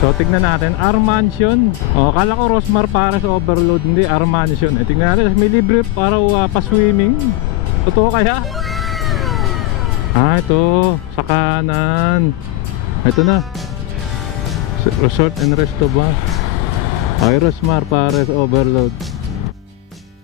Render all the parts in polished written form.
So tignan natin, R Mansion. Kala ko Rosmar Pares Overload, hindi, R Mansion. Tignan natin, may libre para pa-swimming. Totoo kaya? Ito, sa kanan. Ito na, Resort and Resto ba? Rosmar Pares Overload.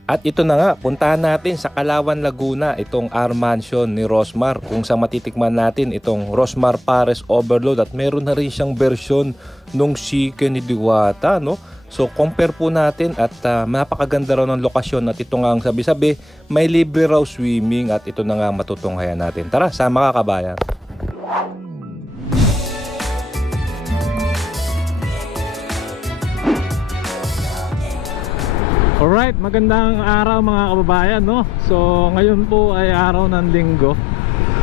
At ito na nga, puntahan natin sa Kalawan, Laguna itong R Mansion ni Rosmar, kung saan matitikman natin itong Rosmar Pares Overload, at meron na rin siyang version nung chicken ni Diwata, no? So compare po natin, at napakaganda raw ng lokasyon, at ito nga ang sabi-sabi, may libre raw swimming, at ito na nga matutunghayan natin. Tara, sama ka kabayan. Alright, magandang araw mga kababayan, no? So ngayon po ay araw ng linggo,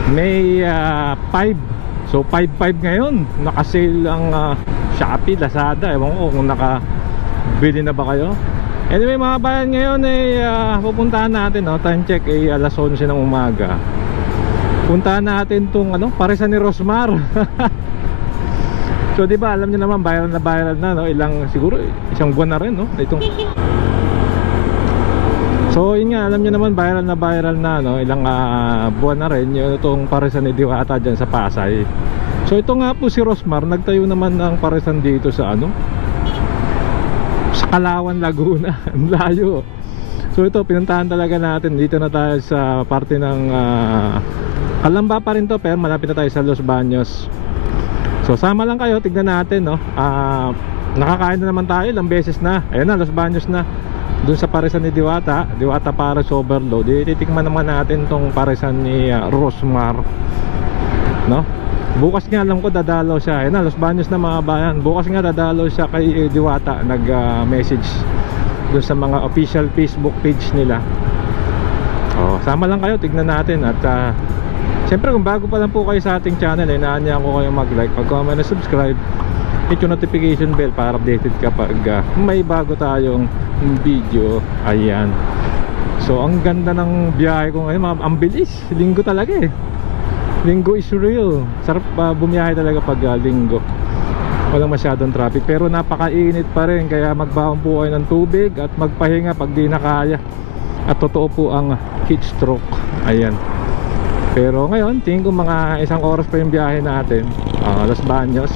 May 5. So 5-5 ngayon. Naka-sale ang Shopee, Lazada. Ewan ko kung nakabili na ba kayo. Anyway mga kabayan, ngayon ay pupuntahan natin, no? Time check ay alas 11 ng umaga. Puntahan natin tong Parisan ni Rosmar. So di ba alam niyo naman, viral na, no? Siguro isang buwan na rin, no? Itong So yun nga, alam niyo naman, viral na, no? Ilang buwan na rin yung itong Parisan ni Diwata dyan sa Pasay. So ito nga po si Rosmar, nagtayo naman ng parisan dito sa sa Kalawan, Laguna. Ang layo. So ito, pinuntahan talaga natin. Dito na tayo sa parte ng Calamba pa rin to, pero malapit na tayo sa Los Baños. So sama lang kayo, tignan natin, no? Nakakain na naman tayo, ilang beses na. Ayun na, Los Baños na. Doon sa parisan ni Diwata Pares Overload. Titikman naman natin tong parisan ni Rosmar, no? Bukas nga alam ko dadalaw siya. Ayun na, Los Baños na mga bayan. Bukas nga dadalaw siya kay Diwata. Nag-message doon sa mga official Facebook page nila. Sama lang kayo, tignan natin. At siyempre kung bago pa lang po kayo sa ating channel, inaanyahan ko kayo mag-like, mag-comment at subscribe. Hit yung notification bell para updated kapag may bago tayong video. Ayan. So ang ganda ng biyahe ko ngayon, ang bilis. Linggo talaga eh. Linggo is real. Sarap bumiyahe talaga pag linggo. Walang masyadong traffic, pero napakainit pa rin. Kaya magbaon po kayo ng tubig at magpahinga pag di na kaya. At totoo po ang heat stroke. Ayan. Pero ngayon, tingin ko mga isang oras pa yung biyahe natin, Los Baños.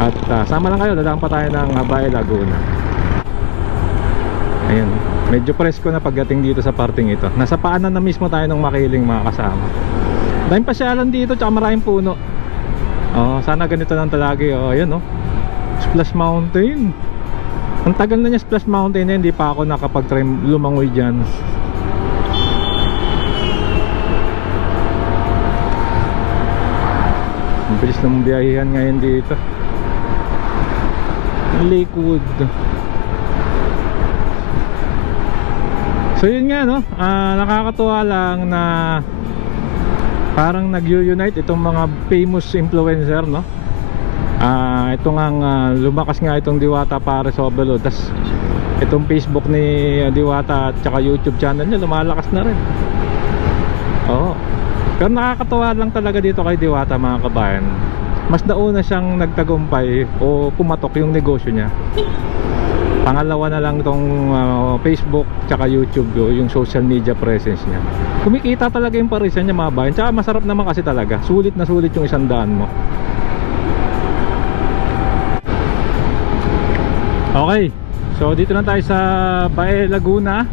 At sama lang kayo, dadaan pa tayo ng Bae, Laguna. Ayun, medyo presko na pagdating dito sa parting ito. Nasa paanan na mismo tayo ng Makiling, mga kasama. Daming pasyalan dito, tsaka maraming puno. Sana ganito lang talaga. Ayun, Splash Mountain. Ang tagal na niya Splash Mountain, hindi pa ako nakapag-try lumangoy dyan. Ang bilis ng biyahihan ngayon dito. Lakewood. So yun nga, no? Nakakatuwa lang na parang nag-unite itong mga famous influencer, no? Ito nga lumakas nga itong Diwata Pares Overload. Tas itong Facebook ni Diwata at saka YouTube channel niya lumalakas na rin. Pero nakakatuwa lang talaga dito kay Diwata, mga kabayan. Mas nauna siyang nagtagumpay o pumatok yung negosyo niya. Pangalawa na lang itong Facebook tsaka YouTube, yung social media presence niya. Kumikita talaga yung parisan niya, mga bayan. Tsaka masarap naman kasi talaga. Sulit na sulit yung 100 mo. Okay, so dito na tayo sa Bae, Laguna,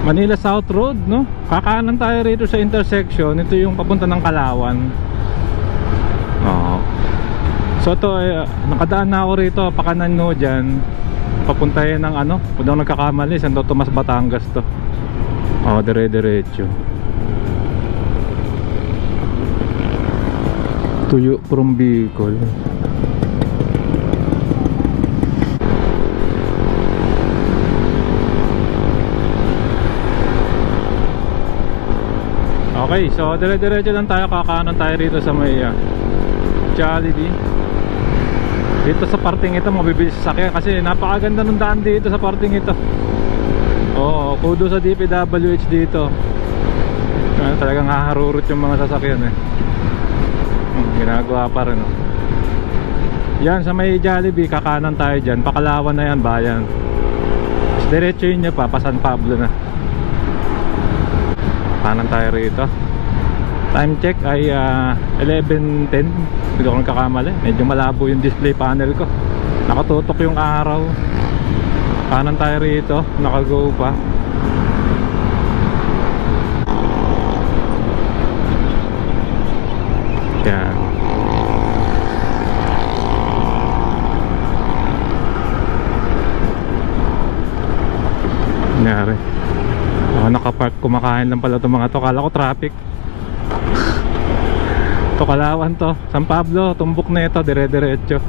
Manila South Road, no? Kakaanan tayo rito sa intersection. Ito yung papunta ng Kalawan. So ito, nakadaan na ako rito, pakanan no dyan. Papuntahin ng kung daw nagkakamali, Santo Tomas, Batangas to. Dire-diretso. Tuyo from Bicol. Okay, so dire-diretso lang tayo, kakanan tayo rito sa may Jollibee. Dito sa parting ito, mabibilis sasakyan kasi napakaganda ng daan dito sa parting ito. Kudo sa DPWH dito. Talagang haharurot yung mga sasakyan eh. Ginagawa pa rin. Yan sa may Jollibee, kakanan tayo dyan. Pakalawan na yan, bayan. Diretso yun nyo pa, pa San Pablo na. Kanan tayo rito. Time check ay 11:10. Hindi ko kakamali. Medyo malabo yung display panel ko. Nakatutok yung araw. Kanan tayo rito, nakago pa. Yan. Nangyari. Nakapark, kumakain lang pala itong mga to. Kala ko traffic. Ito Kalawan to, San Pablo, tumbok na ito, dire-diretso.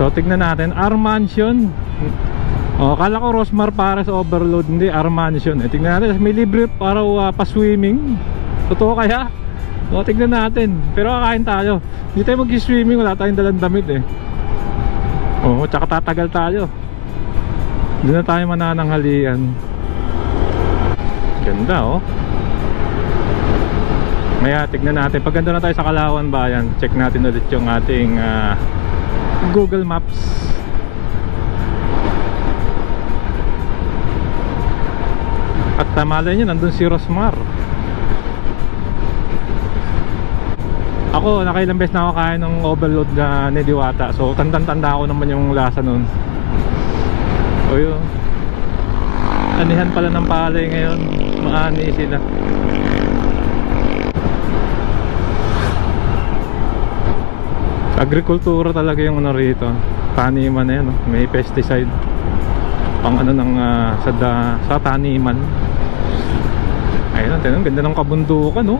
So tignan natin, R Mansion. Kala ko Rosmar Pares Overload, hindi, R Mansion. Tignan natin, may libre para pa-swimming. Totoo kaya? Tignan natin. Pero kakain tayo. Hindi tayo mag-swimming, wala tayong dalang damit eh. Tsaka tatagal tayo. Doon na tayo manananghalian. Ganda Maya tignan natin. Pag ganda na tayo sa Kalawan Bayan, check natin ulit yung ating Google Maps. At malay nyo, nandun si Rosmar. Ako, nakailang beses na ako kain ng overload na Nidiwata. So tanda ako naman yung lasa nun. Yun, anihan pala ng palay ngayon. Maani sila. Agrikultura talaga yung ano rito. Taniman na yan May pesticide pang ano ng sa taniman. Ayun, tingnan, ganda ng kabundukan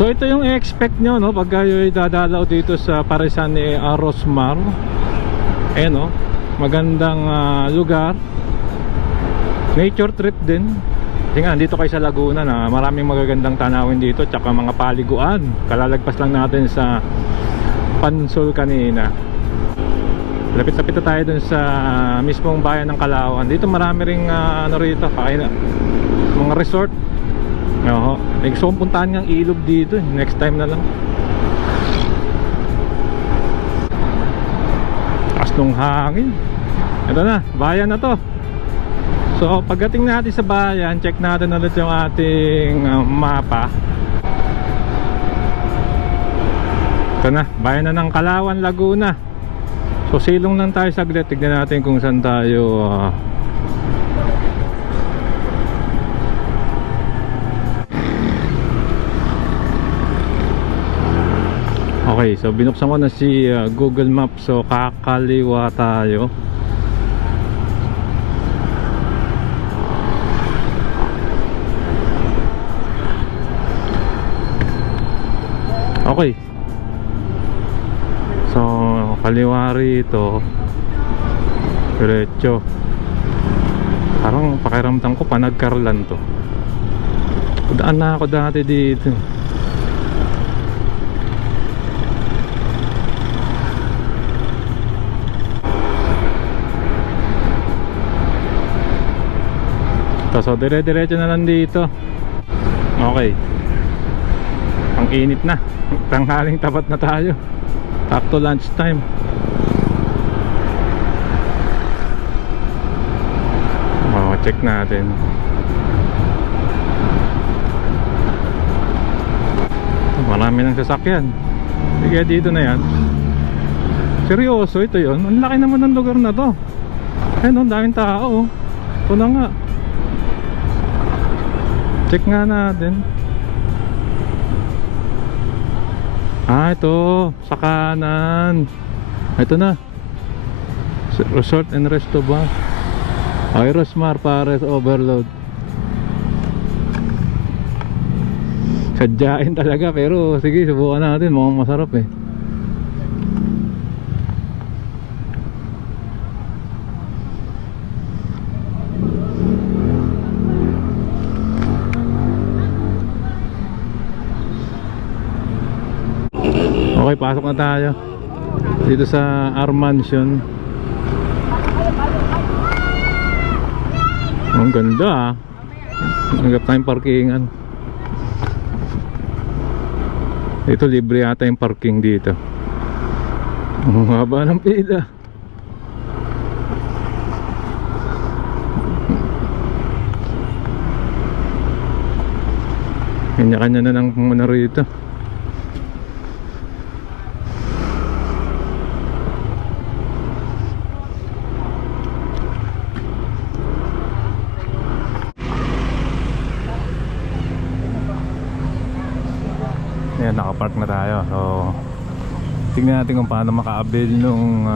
So ito yung i-expect nyo pag kayo dadalaw dito sa Parisan ni Rosmar. Ayan magandang lugar. Nature trip din. Tingnan, dito kayo sa Laguna na maraming magagandang tanawin dito, tsaka mga paliguan. Kalalagpas lang natin sa Pansol kanina. Lapit-lapit na tayo dun sa mismong bayan ng Kalawan. Dito marami ring rito, mga resort. May gusto kong puntahan ngang ilog dito next time na lang. Taas nung hangin. Ito na, bayan na to. So pagdating natin sa bayan, check natin ulit yung ating mapa. Ito na, bayan na ng Kalawan, Laguna. So silong lang tayo saglit. Tignan natin kung saan tayo Okay, so binuksan ko na si Google Maps. So kakaliwa tayo. Okay. So kaliwa rito, diretso. Parang pakiramdam ko panagkarlan to. Daan na ako dati dito. So dire-diretso na lang dito. Okay. Ang init na. Tanghaling tapat na tayo. Sakto lunch time. Check natin. Marami ng sasakyan. Sige, dito na yan. Seryoso, ito yun. Ang laki naman ng lugar na to. Ayun, daming tao. Ito na nga. Check nga natin. Ito sa kanan. Ito na, Resort and Resto ba? Rosmar Pares Overload. Sadyain talaga, pero sige, subukan natin. Mukhang masarap eh. Okay, pasok na tayo dito sa R Mansion. Ang ganda ah. Nagap tayong parkingan. Ito libre yata yung parking dito. Ang haba ng pila. Kanya-kanya na lang muna rito. Ayan, nakapark na tayo. So tingnan natin kung paano maka-avail nung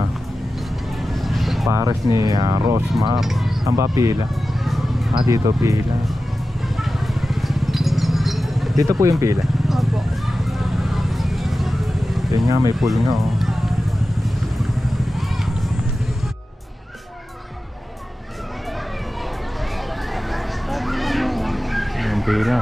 pares ni Rosmar. Saan ba pila? Dito pila. Dito po yung pila. Opo. Yan nga, may pool nga oh. Yan pila.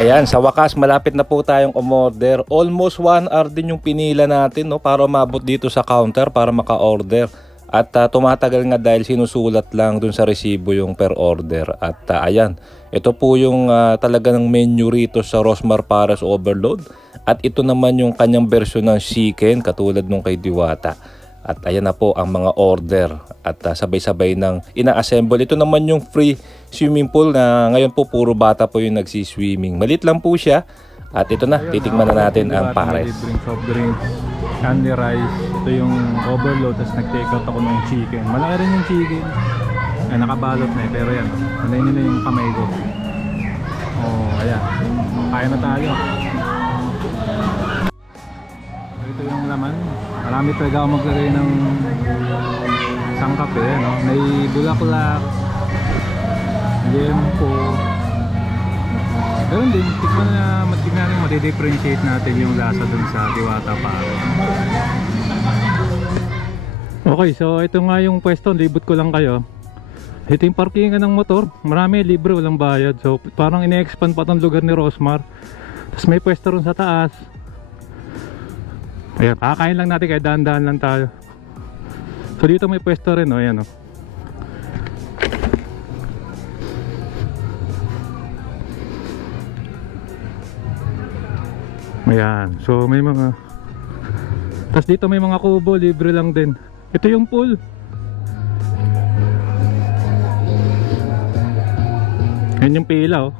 Ayan, sa wakas malapit na po tayong umorder. Almost 1 hour din yung pinila natin, no, para umabot dito sa counter para maka-order. At tumatagal nga dahil sinusulat lang dun sa resibo yung per order. At ayan, ito po yung talaga ng menu rito sa Rosmar Pares Overload. At ito naman yung kanyang version ng chicken katulad nung kay Diwata. At ayan na po ang mga order at sabay-sabay ng ina-assemble. Ito naman yung free swimming pool na ngayon po puro bata po yung nagsi-swimming. Malit lang po siya. At ito na, titikman na natin ang pares. Soft drinks, candy rice. Ito yung overload. Tapos nag-take out ako ng chicken. Malaki rin yung chicken. Ay, nakabalot na eh. Pero yan, nanayin nyo na yung kamay ko. Oh, ayan. Kaya na tayo. Ito yung laman. Marami talaga ako maglagay ng sangkap eh, no? May bulaklak, lempo. Ganun din, tignan natin, madi-differentiate natin yung lasa dun sa Diwata Pares. Okay, so ito nga yung pwesto, libot ko lang kayo. Ito yung parkingan ng motor, marami libre, walang bayad. So parang ine-expand pa tong lugar ni Rosmar. Tapos may pwesto rin sa taas. Ayan, kakain lang natin kaya dahan-dahan lang tayo. So dito may pwesto rin, oh, ayan, oh. Ayan, so may mga, tapos dito may mga kubo, libre lang din. Ito yung pool. Ayan yung pila, oh.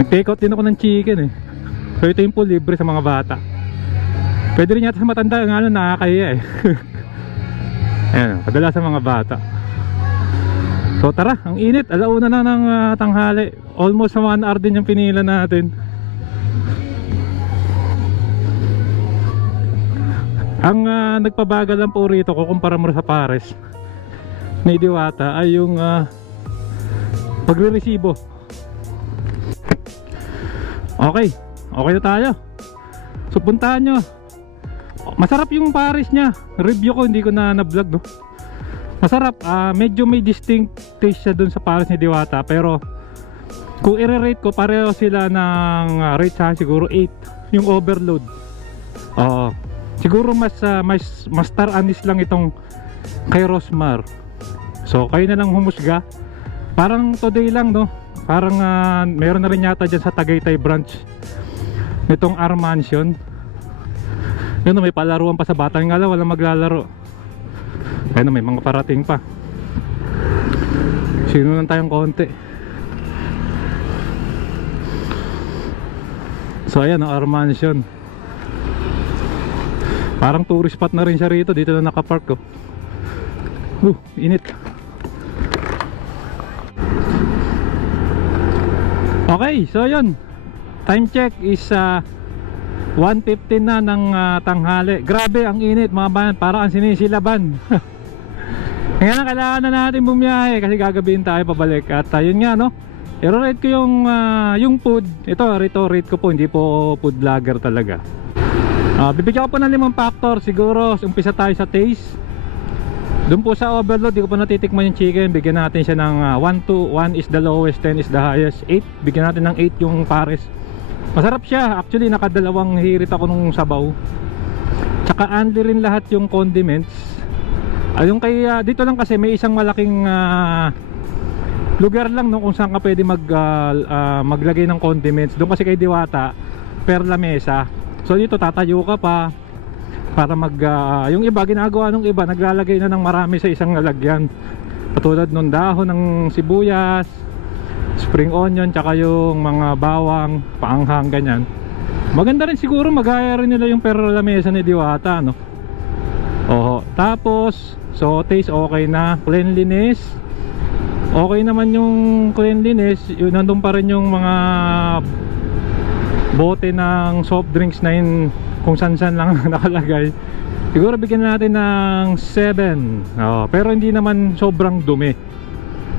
Nag-take out din ako ng chicken eh. So ito yung pool, libre sa mga bata. Pwede rin yata sa matanda, ng ano, nakakaya eh. Ayan, padala sa mga bata. So tara, ang init, alauna na ng tanghali. Almost 1 hour din yung pinila natin. Ang nagpabagal lang po rito, kukumpara mo sa Pares ni Diwata, ay yung pagre-resibo. Okay, okay na tayo. So puntahan nyo. Masarap yung Pares niya. Review ko, hindi ko na vlog, no? Masarap, medyo may distinct taste siya dun sa Pares ni Diwata. Pero kung i-rate ko, pareho sila ng rate sa siguro 8 yung overload. Siguro mas star anise lang itong kay Rosmar. So kayo na lang humusga. Parang today lang, no? Parang meron na rin yata dyan sa Tagaytay branch nitong R Mansion. Yun, may palaruan pa sa bata. Nga lang, walang maglalaro. Ayun, may mga parating pa. Sino lang tayong konti. So ayan, ang R Mansion. Parang tourist spot na rin siya rito. Dito na nakapark ko. Init. Okay, so yun. Time check is 1:15 na ng tanghali. Grabe ang init mga bayan, parang ang sinisilaban. Ngayon kailangan na natin bumiyahe kasi gagabihin tayo pabalik. At yun nga, no, i-rate ko yung food. Rito rate ko po, hindi po food vlogger talaga. Bibigyan ko po ng 5 factor. Siguro umpisa tayo sa taste. Doon po sa overload, di ko pa natitikman yung chicken. Bigyan natin siya ng 1 to 1 is the lowest, 10 is the highest, 8. Bigyan natin ng 8 yung pares. Masarap siya. Actually, nakadalawang hirit ako nung sabaw. Tsaka only rin lahat yung condiments. Yung dito lang kasi may isang malaking lugar lang, no, kung saan ka pwede maglagay ng condiments. Doon kasi kay Diwata, per la mesa. So dito tatayo ka pa para yung iba ginagawa nung iba, naglalagay na ng marami sa isang lalagyan. Katulad nung dahon ng sibuyas, spring onion, tsaka yung mga bawang, paanghang, ganyan. Maganda rin siguro, magaya rin nila yung per lamesa ni Diwata, no? Tapos, so taste okay na. Cleanliness, okay naman yung cleanliness. Yun, nandun pa rin yung mga bote ng soft drinks na yun, kung san-san lang nakalagay. Siguro bigyan natin ng 7. Pero hindi naman sobrang dumi.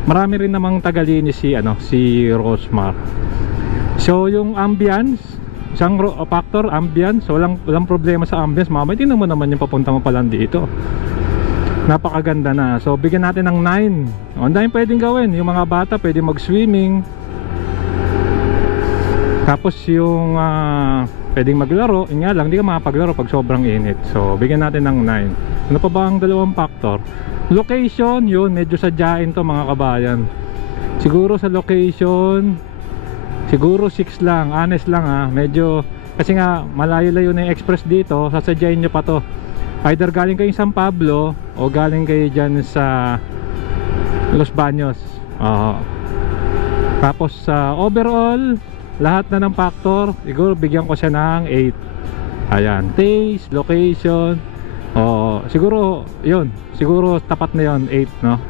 Marami rin namang tagalinis si Rosmar. So yung ambience, isang factor, ambience. So walang problema sa ambience. Mamaya tingnan mo naman yung papunta mo pa lang dito. Napakaganda na. So bigyan natin ng 9. Ang dahil pwedeng gawin. Yung mga bata pwede mag-swimming. Tapos yung pwedeng maglaro. Yun nga lang, hindi ka makapaglaro pag sobrang init. So bigyan natin ng 9. Ano pa ba ang dalawang factor? Location, yun, medyo sadyain to mga kabayan. Siguro sa location, siguro 6 lang. Honest lang medyo, kasi nga malayo-layo na yung express dito. Sasadyain nyo pa to. Either galing kayo San Pablo o galing kayo dyan sa Los Baños. Tapos overall, lahat na ng factor, siguro bigyan ko siya ng 8. Ayan, taste, location, siguro yun, siguro tapat na yun, 8, no?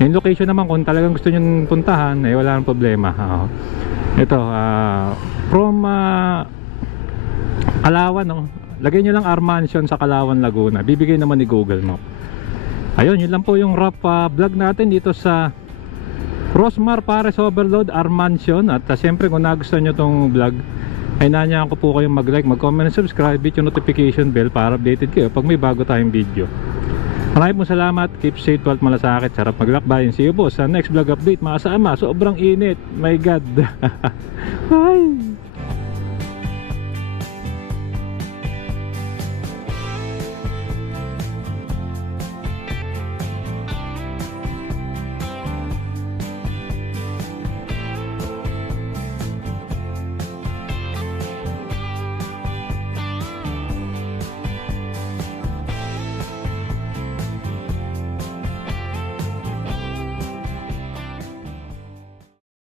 Yung location naman, kung talagang gusto nyo puntahan, wala nang problema. Ito, from Kalawan, no? Lagay nyo lang R Mansion sa Kalawan, Laguna. Bibigay naman ni Google Map. Ayun, yun lang po yung rough vlog natin dito sa Rosmar Pares Overload R Mansion. At siyempre kung nagustuhan nyo tong vlog, ay nanyahan ko po kayong mag-like, mag-comment, and subscribe, hit yung notification bell para updated kayo pag may bago tayong video. Maraming po salamat. Keep safe, at malasakit, sarap maglakbay. See you po sa next vlog update mga kasama. Sobrang init, my god. Bye.